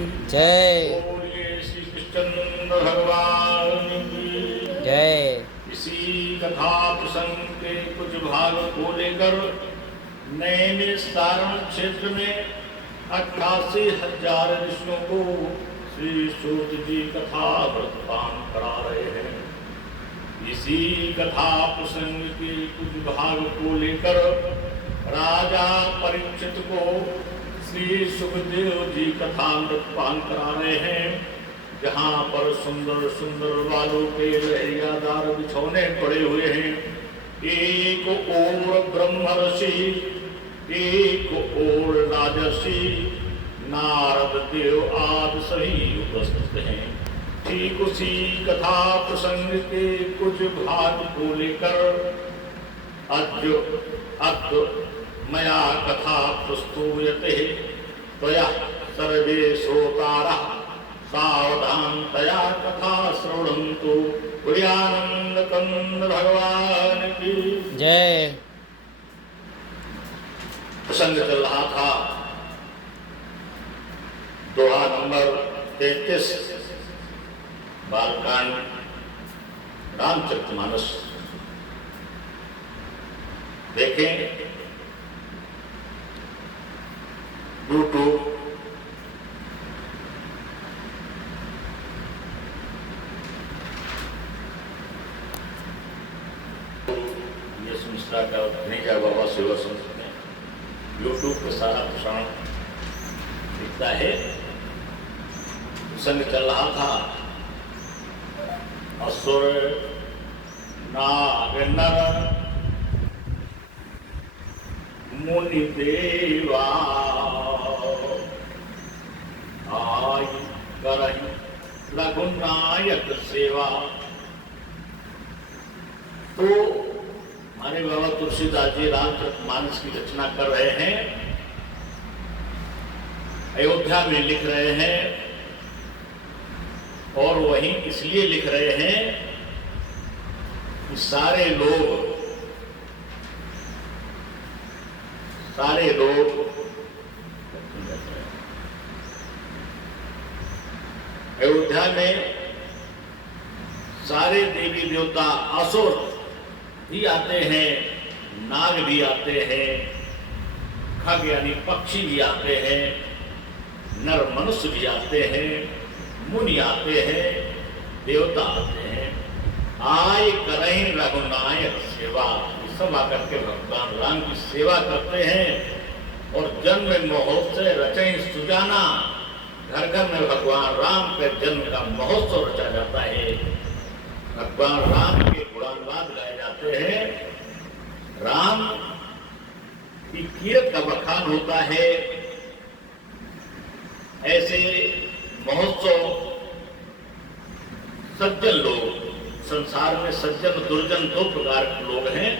जय। बोलिए श्री कृष्ण भगवान की जय। इसी कथा प्रसंग के कुछ भाग को लेकर नए सारण क्षेत्र में 88,000 ऋषियों को श्री सूत जी कथा व्रतपान करा रहे हैं। इसी कथा प्रसंग के कुछ भाग को लेकर राजा परीक्षित को श्री सुखदेव जी कथा व्रतपान करा रहे हैं, जहाँ पर सुंदर सुंदर बालों के लहरियादार बिछौने पड़े हुए हैं। एक ओर ब्रह्म ऋषि, एक ओर राजर्षि, नारद देव आदि सभी उपस्थित हैं। ठीक उसी कथा प्रसंग के कुछ भाग को लेकर अद्य मया कथा प्रस्तूयते त्वया सर्वे श्रोतारः सावधानतया कथा श्रवन्तु। प्रियानंद कंद भगवान की जय। प्रसंग चल रहा था दोहा नंबर 33 बालकांड रामचरितमानस। देखें यूट्यूब मिश्रा का धनीजा बाबा सेवा संस्था में यूट्यूब पे सारा प्रसारण दिखता है। प्रसंग चल रहा था असुर नाग नर मुनि देवा आई करहि रघुनायक सेवा। तो हमारे बाबा तुलसीदास जी रामचरितमानस की रचना कर रहे हैं, अयोध्या में लिख रहे हैं, और वहीं इसलिए लिख रहे हैं कि सारे लोग अयोध्या में सारे देवी देवता असुर भी आते हैं, नाग भी आते हैं, खग यानी पक्षी भी आते हैं, नर मनुष्य भी आते हैं, मुनि आते हैं, देवता आते हैं। आय करें रघुनायक सेवा, सब आकर के भगवान राम की सेवा करते हैं। और जन्म महोत्सव रचें सुजाना, घर घर में भगवान राम के जन्म का महोत्सव रचा जाता है। भगवान राम के गुणानुवाद गाए जाते हैं, राम की कीर्त का बखान होता है। ऐसे महोत्सव सज्जन लोग, संसार में सज्जन दुर्जन दो प्रकार के लोग हैं।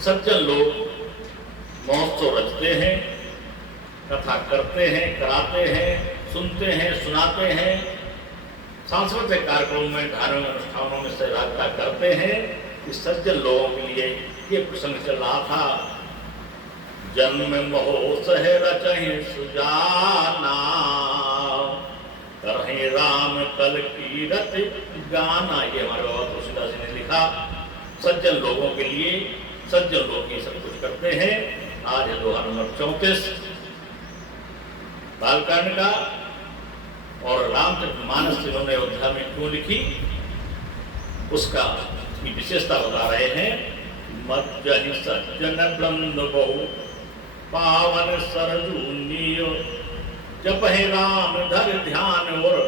सज्जन लोग महोत्सव रचते हैं, कथा करते हैं, कराते हैं, सुनते हैं, सुनाते हैं, सांस्कृतिक कार्यक्रमों में, धार्मिक अनुष्ठानों में सहभागिता करते हैं। इस सज्जन लोगों के लिए ये प्रसंग चल रहा था। जन्म महोत्सव रचहि सुजाना, करहि राम कल कीरत गाना। ये हमारे बाबा तुलसीदास जी ने लिखा। सज्जन लोगों के लिए, सज्जन लोग ये सब कुछ करते हैं। आज है दोहा नंबर 34 बालकांड का। और रामचरितमानस जिन्होंने अयोध्या में क्यों लिखी, उसका की विशेषता बता रहे हैं। मज्जहि सज्जन वृंद बहु पावन सरजूनीय, जपहि राम धर ध्यान और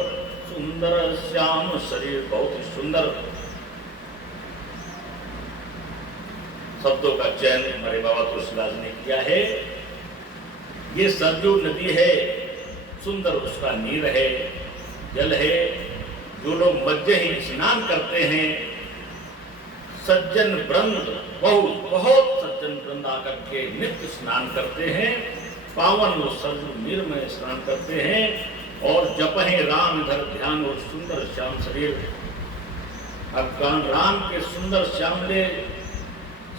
सुंदर श्याम शरीर। बहुत ही सुंदर शब्दों का चयन हमारे बाबा तुलसीदास ने किया है। ये सरजू नदी है, सुंदर उसका नीर है, जल है। जो लोग मज्जे ही स्नान करते हैं, सज्जन वृंद बहुत सज्जन वृंद आकर के नित्य स्नान करते हैं। पावन वो सरजू नीर में स्नान करते हैं। और जपहे राम इधर ध्यान और सुंदर श्याम शरीर। भगवान राम के सुंदर श्यामले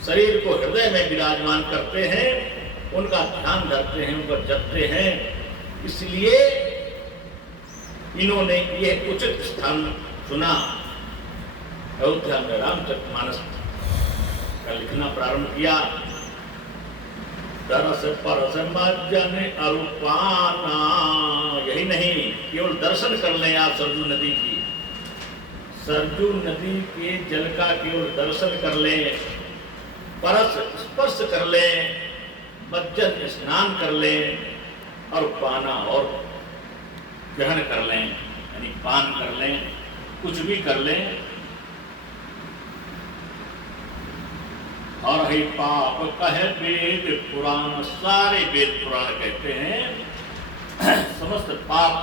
शरीर को हृदय में विराजमान करते हैं, उनका ध्यान धरते हैं, उनको जपते हैं। इसलिए इन्होंने यह उचित स्थान चुना। अयोध्या में रामचरितमानस का लिखना प्रारंभ किया। दरस परस मज्जन अरूपाना, यही नहीं, केवल दर्शन कर लें आप सरजू नदी की, सरजू नदी के जल का केवल दर्शन कर लें, परस स्पर्श कर लें, मज्जन स्नान कर लें, और पाना और ग्रहण कर लें, यानी पान कर लें, कुछ भी कर लें, और ही पाप कहे वेद पुराण, सारे वेद पुराण कहते हैं समस्त पाप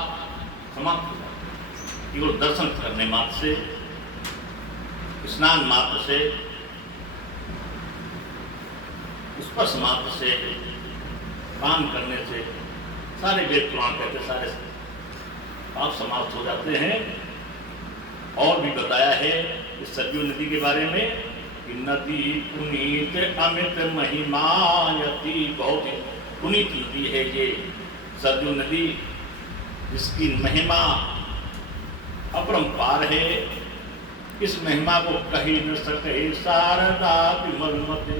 समाप्त हो जाते केवल दर्शन करने मात्र से, स्नान मात्र से, स्पर्श मात्र से, पान करने से, सारे वेद पुराण कहते सारे पाप समाप्त हो जाते हैं। और भी बताया है इस सरयू नदी के बारे में कि नदी पुनीत अमित महिमायति, बहुत ही पुनीत नदी है ये सरयू नदी, जिसकी महिमा अपरंपार है। इस महिमा को कही न सके शारदा विमलमति,